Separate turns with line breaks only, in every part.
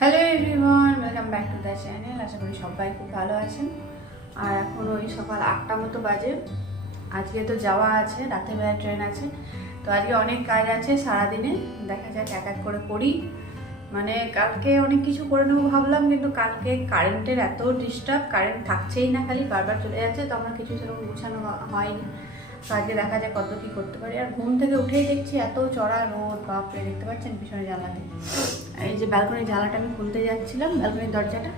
Hello everyone welcome back to the channel আশা করি সবাই খুব ভালো আছেন। আর এখন ওই সকাল আটটা মতো বাজে। আজকে তো যাওয়া আছে রাতের বেলা ট্রেন আছে। তো আজকে অনেক কাজ আছে সারাদিনে। দেখা যাক এক এক করে করি। মানে কালকে অনেক কিছু করে নেব ভাবলাম, কিন্তু কালকে কারেন্টের এত ডিস্টার্ব কারেন্ট থাকছেই না খালি, বারবার চলে যাচ্ছে, তো আমার কিছু সেরকম গুছানো হয়নি। আজকে দেখা যায় কত কী করতে পারি। আর ঘুম থেকে উঠেই দেখছি এত চড়া রোদ, বাপরে, দেখতে পাচ্ছেন পিছনে জানলাতে। এই যে ব্যালকনির জ্বালাটা আমি খুলতে যাচ্ছিলাম, ব্যালকনির দরজাটা।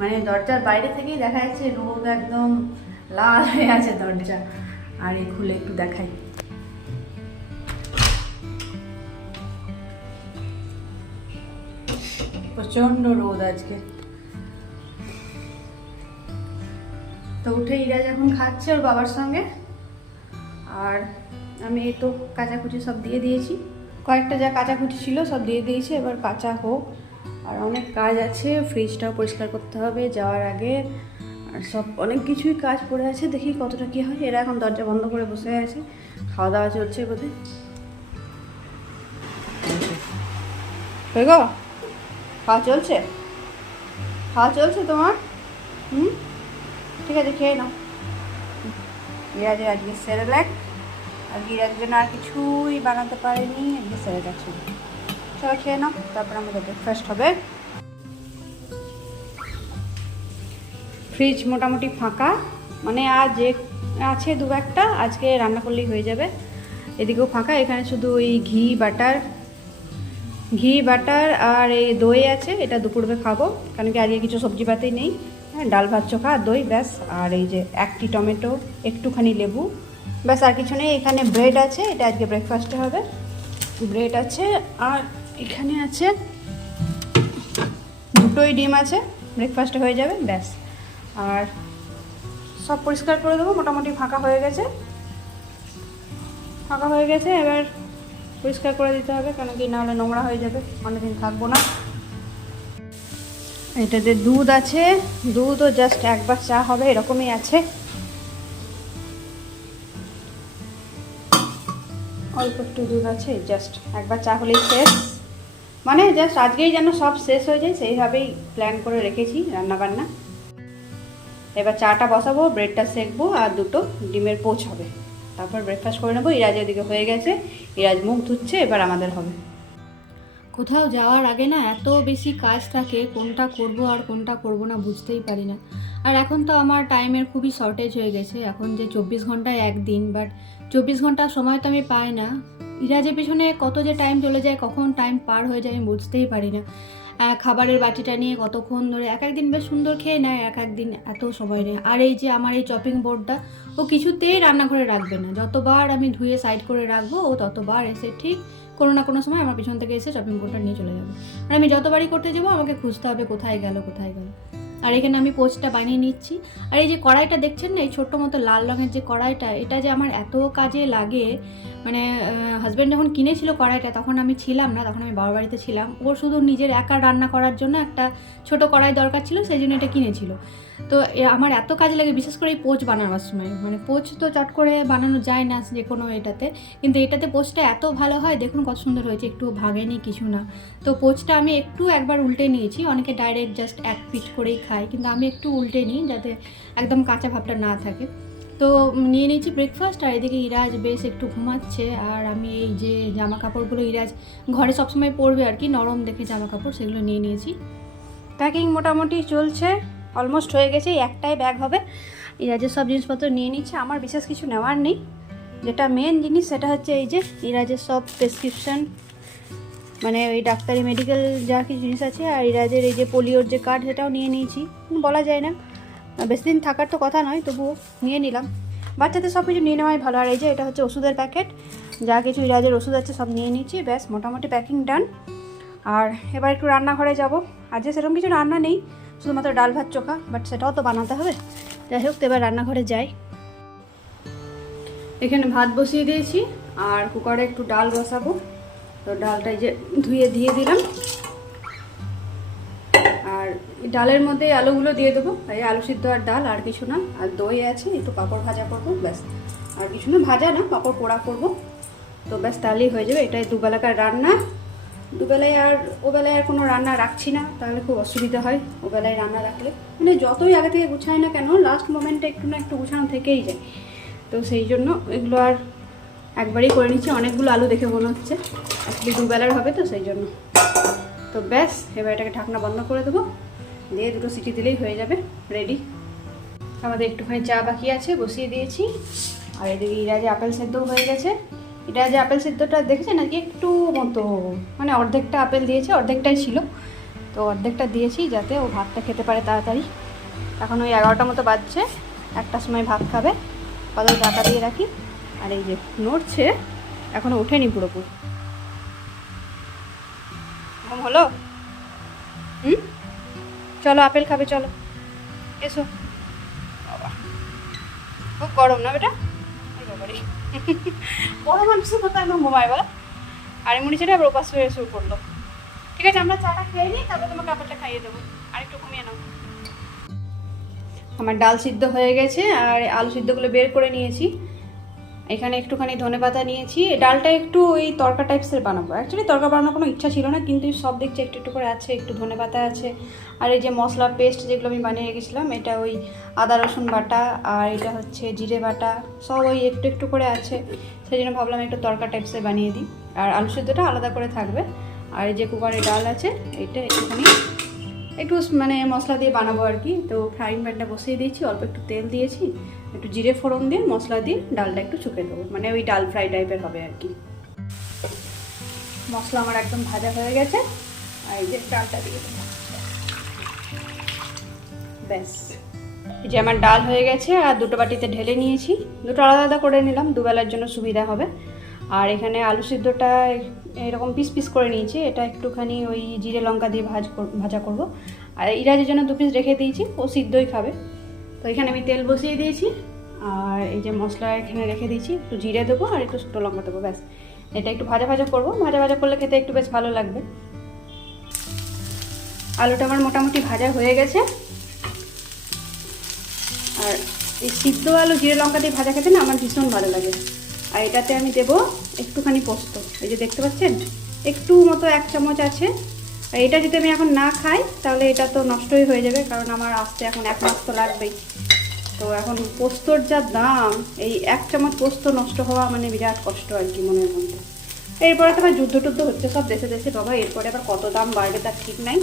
মানে দরজার বাইরে থেকেই দেখা যাচ্ছে রোদ একদম লাল হয়ে আছে দরজা। আর এই খুলে একটু দেখাই। প্রচণ্ড রোদ আজকে। তো উঠে ইরাজ এখন খাচ্ছে ওর বাবার সঙ্গে আর আমি এই তো কাচাকুচি সব দিয়ে দিয়েছি। কয়েকটা যা কাচাকুচি ছিল সব দিয়ে দিয়েছি, এবার কাঁচা হোক। আর অনেক কাজ আছে ফ্রিজটাও পরিষ্কার করতে হবে যাওয়ার আগে। আর সব অনেক কিছুই কাজ পড়ে আছে, দেখি কতটা কী হয়। এরা এখন দরজা বন্ধ করে বসে আছে। খাওয়া দাওয়া চলছে বোধহয়। হয়ে গো খাওয়া চলছে? খাওয়া চলছে তোমার? হুম? ঠিক আছে, খেয়ে নাও। ইরাজের আজকে সেরেলাক আর গিরার জন্য আর কিছুই বানাতে পারিনি আজকে সেরেলাক ছিল চলো খেয়ে নাও, তারপর আমাদের ব্রেকফাস্ট হবে। ফ্রিজ মোটামুটি ফাঁকা মানে আর যে আছে দু একটা, আজকে রান্না করলেই হয়ে যাবে। এদিকেও ফাঁকা, এখানে শুধু ওই ঘি, বাটার। ঘি, বাটার আর এই দই আছে, এটা দুপুরবে খাব, কারণ কি আজকে কিছু সবজি পাতি নেই। হ্যাঁ ডাল, ভাত, চোখা, দই, ব্যাস। আর এই যে একটি টমেটো, একটুখানি লেবু ব্যাস, আর কিছু নেই, এখানে ব্রেড আছে, এটা আজকে ব্রেকফাস্টে হবে। ব্রেড আছে, আর এখানে আছে দুটোই ডিম আছে ব্রেকফাস্টে হয়ে যাবে, ব্যাস। আর সব পরিষ্কার করে দেবো, মোটামুটি ফাঁকা হয়ে গেছে। ফাঁকা হয়ে গেছে, এবার পরিষ্কার করে দিতে হবে, কেন কি নাহলে নোংরা হয়ে যাবে, অনেকদিন থাকব না। এটাতে দুধ আছে, দুধও জাস্ট একবার চা হবে, এরকমই আছে। অল্প একটু দুধ আছে জাস্ট একবার চা হলেই শেষ। মানে জাস্ট আজকেই যেন সব শেষ হয়ে যায়, সেইভাবেই প্ল্যান করে রেখেছি রান্নাবান্না। এবার চাটা বসাবো ব্রেডটা সেকবো, আর দুটো ডিমের পোচ হবে। তারপর ব্রেকফাস্ট করে নেব, ইরাজ এদিকে হয়ে গেছে, ইরাজ মুখ ধুচ্ছে, এবার আমাদের হবে।
কোথাও যাওয়ার আগে না এত বেশি কাজ থাকে, কোনটা করব আর কোনটা করব না বুঝতেই পারি না। আর এখন তো আমার টাইমের খুবই শর্টেজ হয়ে গেছে। এখন যে চব্বিশ ঘন্টায় একদিন বাট চব্বিশ ঘণ্টা সময় তো আমি পাই না। ইরাজের পেছনে কত যে টাইম চলে যায়, কখন টাইম পার হয়ে যায় আমি বুঝতেই পারি না। খাবারের বাটিটা নিয়ে কতক্ষণ ধরে এক একদিন বেশ সুন্দর খেয়ে নেয়, এক একদিন এত সময় নেয়। আর এই যে আমার এই চপিং বোর্ডটা ও কিছুতেই রান্নাঘরে রাখবে না। যতবার আমি ধুয়ে সাইড করে রাখব, ও ততবার এসে ঠিক কোনো না কোনো সময় আমার পিছন থেকে এসে চপিং বোর্ডটা নিয়ে চলে যাবে। আর আমি যতবারই করতে যাব, আমাকে খুঁজতে হবে কোথায় গেল কোথায় গেল। আর এখানে আমি পোচটা বানিয়ে নিচ্ছি। আর এই যে কড়াইটা দেখছেন না, এই ছোট্ট মতো লাল রঙের যে কড়াইটা, এটা যে আমার এত কাজে লাগে মানে হাজব্যান্ড যখন কিনেছিল কড়াইটা, তখন আমি ছিলাম না, তখন আমি বাবার বাড়িতে ছিলাম। ওর শুধু নিজের একা রান্না করার জন্য একটা ছোট কড়াই দরকার ছিল, সেই জন্য এটা কিনেছিল। তো আমার এত কাজে লাগে, বিশেষ করে এই পোচ বানানোর সময়। মানে পোচ তো চট করে বানানো যায় না যে কোনো এটাতে, কিন্তু এটাতে পোচটা এত ভালো হয়, দেখুন কত সুন্দর হয়েছে, একটু ভাঙেনি কিছু না। তো পোচটা আমি একটু একবার উল্টে নিয়েছি, অনেকে ডাইরেক্ট জাস্ট এক পিট করেই খায় কিন্তু আমি একটু উল্টে নিই যাতে একদম কাঁচা ভাবটা না থাকে। তো নিয়ে নিয়েছি ব্রেকফাস্ট আর এদিকে ইরাজ বেশ একটু ঘুমাচ্ছে, আর আমি এই যে জামা কাপড়গুলো ইরাজ ঘরে সবসময় পরবে আর কি, নরম দেখে জামা কাপড় সেগুলো নিয়ে নিয়েছি।
প্যাকিং মোটামুটি চলছে অলমোস্ট হয়ে গেছে একটাই ব্যাগ হবে। ইরাজের সব জিনিসপত্র নিয়ে নিচ্ছে, আমার বিশেষ কিছু নেওয়ার নেই। যেটা মেন জিনিস সেটা হচ্ছে এই যে ইরাজের সব প্রেসক্রিপশন মানে ওই ডাক্তারি মেডিকেল যা কিছু জিনিস আছে আর ইরাজের এই যে পোলিওর যে কার্ড সেটাও নিয়ে নিয়েছি। বলা যায় না। বেশি দিন থাকার তো কথা নয়, তবুও নিয়ে নিলাম। বাচ্চাদের সব কিছু নিয়ে নেওয়াই ভালো। আর এই যে এটা হচ্ছে ওষুধের প্যাকেট যা কিছু ইরাজের ওষুধ আছে সব নিয়ে নিয়েছি। ব্যাস, মোটামুটি প্যাকিং ডান আর এবার একটু রান্নাঘরে যাব। আজকে সেরকম কিছু রান্না নেই, শুধুমাত্র ডাল ভাত চোখা বাট সেটাও তো বানাতে হবে। যাই হোক, তো এবার রান্নাঘরে যাই। এখানে ভাত বসিয়ে দিয়েছি, আর কুকারে একটু ডাল বসাবো। তো ডালটা যে ধুয়ে দিয়ে দিলাম। আর ডালের মধ্যে আলুগুলো দিয়ে দেবো। এই আলু সিদ্ধ আর ডাল, আর কিছু না। আর দই আছে, একটু পাঁপড় ভাজা করব, ব্যাস। আর কিছু না, ভাজা না, পাঁপড় পোড়া করব। তো ব্যাস, তাহলেই হয়ে যাবে। এটাই দুবেলাকার রান্না।
দুবেলায় আর, ওবেলায় আর কোনো রান্না রাখছি না, তাহলে খুব অসুবিধা হয় ওবেলায় রান্না রাখলে। মানে যতই আগে থেকে গুছাই না কেন লাস্ট মোমেন্টে একটু না একটু গুছানো থেকেই যায়। তো সেই জন্য এগুলো আর একবারই করে নিচ্ছি, অনেকগুলো আলু দেখে মনে হচ্ছে। অ্যাকচুয়ালি দুবেলার হবে তো, সেই জন্য। তো ব্যাস, এবার এটাকে ঢাকনা বন্ধ করে দেবো। দিয়ে দুটো সিটি দিলেই হয়ে যাবে রেডি আমাদের একটুখানি চা বাকি আছে, বসিয়ে দিয়েছি। আর এদিকে ইরা যে আপেল সেদ্ধ হয়ে গেছে। এটা যে আপেল সেদ্ধটা দেখেছেন? নাকি একটু মতো মানে অর্ধেকটা আপেল দিয়েছে, অর্ধেকটাই ছিল। তো অর্ধেকটা দিয়েছি যাতে ও ভাতটা খেতে পারে তাড়াতাড়ি। এখন ওই এগারোটা মতো বাজছে, একটার সময় ভাত খাবে। কদর ঢাকা দিয়ে রাখি। আর এই যে নড়ছে এখনও ওঠেনি পুরোপুরি। ঘুম হলো? হুম? চলো, আপেল খাবে, চলো। এসো। খুব গরম না বেটা। বড় মানুষের মতো একদম ঘুমায় বলো? আর এমনি সেটা আবার উপাস হয়ে শুরু করল। ঠিক আছে, আমরা চাটা খেয়ে নিই, তারপর তোমাকে আপেলটা খাইয়ে দেবো। আর একটু ঘুমিয়ে নাও। আমার ডাল সিদ্ধ হয়ে গেছে, আর আলু সিদ্ধগুলো বের করে নিয়েছি। এখানে একটুখানি ধনে পাতা নিয়েছি। ডালটা একটু ওই তরকা টাইপসের বানাবো। অ্যাকচুয়ালি তরকা বানানোর কোনো ইচ্ছা ছিল না, কিন্তু সব দেখছি একটু একটু করে আছে, একটু ধনে পাতা আছে। আর এই যে মশলা পেস্ট যেগুলো আমি বানিয়ে রেখেছিলাম, এটা ওই আদা, রসুন বাটা, আর এটা হচ্ছে জিরে বাটা, সব ওই একটু একটু করে আছে। সেই জন্য ভাবলাম একটু তরকা টাইপসের বানিয়ে দিই। আর আলু সেদ্ধটা আলাদা করে থাকবে। আর এই যে কুকারে ডাল আছে, এটা একটুখানি একটু মানে মশলা দিয়ে বানাবো আর কি। তো ফ্রাইং প্যানটা বসিয়ে দিয়েছি, অল্প একটু তেল দিয়েছি। একটু জিরে ফোড়ন দিয়ে, মশলা দিয়ে ডালটা একটু চুকে দেবো। মানে ওই ডাল ফ্রাই টাইপের হবে আর কি। মশলা আমার একদম ভাজা হয়ে গেছে। আর এই যে ডালটা দিয়ে ব্যাস। এই যে আমার ডাল হয়ে গেছে, আর দুটো বাটিতে ঢেলে নিয়েছি। দুটো আলাদা আলাদা করে নিলাম, দুবেলার জন্য সুবিধা হবে। আর এখানে আলু সিদ্ধটা এরকম পিস পিস করে নিয়েছি। এটা একটুখানি ওই জিরে লঙ্কা দিয়ে ভাজ ভাজা করব। আর ইরাজের জন্য দু পিস রেখে দিয়েছি, ও সিদ্ধই খাবে। তো এখানে আমি তেল বসিয়ে দিয়েছি, আর এই যে মশলা এখানে রেখে দিয়েছি, একটু জিরে দেবো আর একটু শুকনো লঙ্কা দেবো, ব্যাস। এটা একটু ভাজা ভাজা করব, ভাজা ভাজা করলে খেতে একটু বেশ ভালো লাগবে। আলুটা আমার মোটামুটি ভাজা হয়ে গেছে। আর এই সিদ্ধ আলু জিরে লঙ্কা দিয়ে ভাজা খেতে না আমার ভীষণ ভালো লাগে। আর এটাতে আমি দেবো একটুখানি পোস্ত। এই যে দেখতে পাচ্ছেন? একটু মতো এক চামচ আছে। আর এটা যদি আমি এখন না খাই, তাহলে এটা তো নষ্টই হয়ে যাবে, কারণ আমার আসতে এখন এক মাস তো লাগবেই তো এখন পোস্তর যা দাম, এই এক চামচ পোস্ত নষ্ট হওয়া মানে বিরাট কষ্ট আর কি মনের মধ্যে। এরপরে তো আবার যুদ্ধ টুদ্ধ হচ্ছে, সব দেশে দেশে বাবা, এরপরে আবার কত দাম বাড়বে তার ঠিক নাই।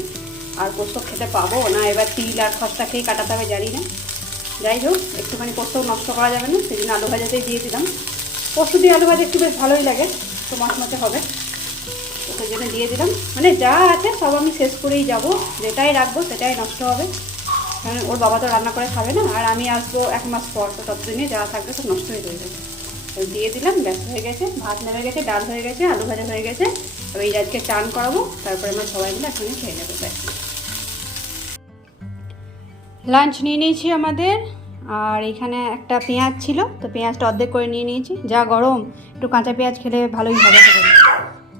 আর পোস্ত খেতে পাবো না, এবার তিল আর খসটা খেয়ে কাটাতে হবে, জানি না। যাই হোক, একটুখানি পোস্ত নষ্ট করা যাবে না, সেদিন আলু ভাজাতেই দিয়ে দিলাম। পোস্ত দিয়ে আলু ভাজা একটু বেশ ভালোই লাগে, তো মাছ মাছে হবে। সেই দিয়ে দিলাম। মানে যা আছে সব আমি শেষ করেই যাব। যেটাই রাখব সেটাই নষ্ট হবে। কারণ ওর বাবা তো রান্না করে খাবে না। আর আমি আসব এক মাস পর, তো ততদিনে যা থাকবে সব নষ্ট হয়ে যাবে। দিয়ে দিলাম ব্যস্ত হয়ে গেছে। ভাত নেমে গেছে, ডাল হয়ে গেছে, আলু ভাজা হয়ে গেছে। এবার এই আজকে চান করাবো, তারপরে আমরা সবাই মিলে এখানে খেয়ে নেব লাঞ্চ নিয়ে নিয়েছি আমাদের। আর এখানে একটা পেঁয়াজ ছিল, তো পেঁয়াজটা অর্ধেক করে নিয়ে নিয়েছি। যা গরম, একটু কাঁচা পেঁয়াজ খেলে ভালোই হবে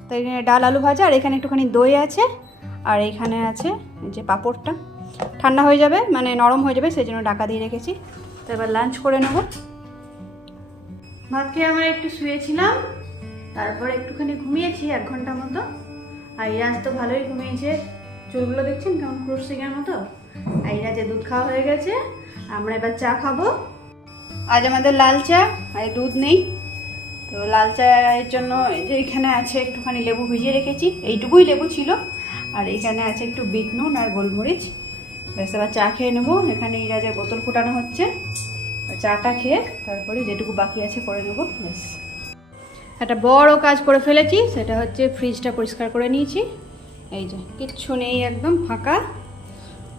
তো এখানে ডাল, আলু ভাজা, আর এখানে একটুখানি দই আছে, আর এখানে আছে যে পাঁপড়টা। ঠান্ডা হয়ে যাবে মানে নরম হয়ে যাবে সেই জন্য ডাকা দিয়ে রেখেছি। তো এবার লাঞ্চ করে নেব। ভাত খেয়ে আমরা একটু শুয়েছিলাম, তারপর একটুখানি ঘুমিয়েছি, এক ঘণ্টা মতো। আর ইরাজ তো ভালোই ঘুমিয়েছে। চুলগুলো দেখছেন কেমন ক্রুশিংয়ের মতো? আর ইরাজে দুধ খাওয়া হয়ে গেছে। আমরা এবার চা খাব। আজ আমাদের লাল চা, আর দুধ নেই। তো লাল চায়ের জন্য যে এখানে আছে একটুখানি লেবু ভিজিয়ে রেখেছি, এইটুকুই লেবু ছিল। আর এখানে আছে একটু বিট নুন আর গোলমরিচ। ব্যাস, এবার চা খেয়ে নেব। এখানে ইরাজের বোতল ফুটানো হচ্ছে চাটা খেয়ে তারপরে যেটুকু বাকি আছে করে নেব। ব্যাস। একটা বড় কাজ করে ফেলেছি, সেটা হচ্ছে ফ্রিজটা পরিষ্কার করে নিয়েছি। এই যে, কিচ্ছু নেই, একদম ফাঁকা।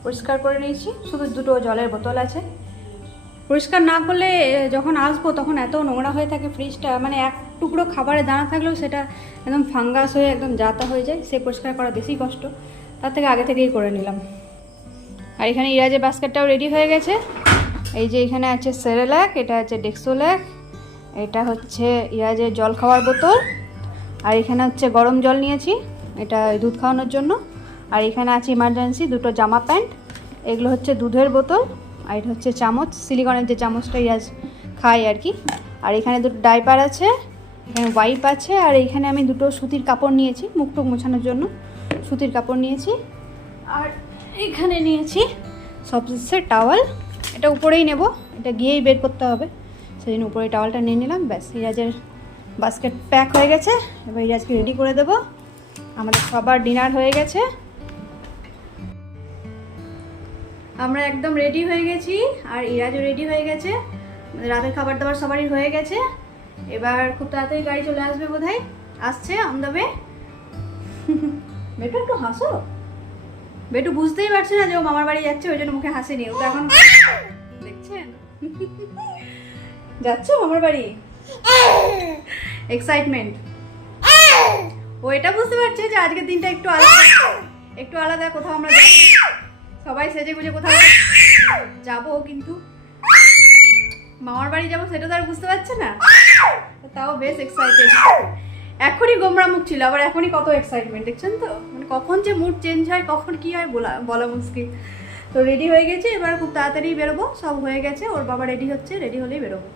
পরিষ্কার করে নিয়েছি। শুধু দুটো জলের বোতল আছে। পরিষ্কার না করলে যখন আসব তখন এত নোংরা হয়ে থাকে ফ্রিজটা মানে এক টুকরো খাবারে দানা থাকলেও সেটা একদম ফাঙ্গাস হয়ে একদম জাতা হয়ে যায়, সে পরিষ্কার করা বেশি কষ্ট। তার থেকে আগে থেকেই করে নিলাম। আর এখানে ইরাজের বাস্কেটটাও রেডি হয়ে গেছে। এই যে এখানে আছে সেরেল্যাক এটা আছে ডেক্সোল্যাক এটা হচ্ছে ইরাজের জল খাওয়ার বোতল, আর এখানে হচ্ছে গরম জল নিয়েছি, এটা দুধ খাওয়ানোর জন্য। আর এখানে আছে ইমার্জেন্সি দুটো জামা প্যান্ট, এগুলো হচ্ছে দুধের বোতল। আর এটা হচ্ছে চামচ সিলিকনের যে চামচটা ইয়াজ খাই আর কি। আর এখানে দুটো ডাইপার আছে, এখানে ওয়াইপ আছে, আর এইখানে আমি দুটো সুতির কাপড় নিয়েছি মুখ টুক মোছানোর জন্য সুতির কাপড় নিয়েছি। আর এখানে নিয়েছি সবসে টাওয়াল এটা উপরেই নেব, এটা গিয়েই বের করতে হবে। সেই জন্য উপরে টাওয়ালটা নিয়ে নিলাম, ব্যাস, ইরাজের বাস্কেট প্যাক হয়ে গেছে। এবার ইরাজকে রেডি করে দেবো। আমাদের সবার ডিনার হয়ে গেছে। আমরা একদম রেডি হয়ে গেছি, আর ইরাজও রেডি হয়ে গেছে। রাতের খাবার দাবার সবারই হয়ে গেছে। এবার খুব তাড়াতাড়ি গাড়ি চলে আসবে বোধহয়। আসছে অন দ্য বেটু, একটু হাসো। বেটু, বুঝতেই পারছে না যে ও মামার বাড়ি যাচ্ছে, ওই জন্য মুখে হাসেনি ও তো এখন দেখছেন? যাচ্ছ মামার বাড়ি? এক্সাইটমেন্ট ও এটা বুঝতে পারছে যে আজকের দিনটা একটু আলাদা। একটু আলাদা, কোথাও আমরা। সবাই সেজে গুজে কোথাও যাব কিন্তু মামার বাড়ি যাব সেটা তো আর বুঝতে পারছে না। তাও বেশ এক্সাইটেড এখনই গোমরা মুখ ছিল, আবার এখনই কত এক্সাইটমেন্ট দেখছেন তো? মানে কখন যে মুড চেঞ্জ হয়, কখন কি হয় বলা বলা মুশকিল। তো রেডি হয়ে গেছে, এবার খুব তাড়াতাড়ি বেরোবো, সব হয়ে গেছে, ওর বাবা রেডি হচ্ছে রেডি হলেই বেরোবো।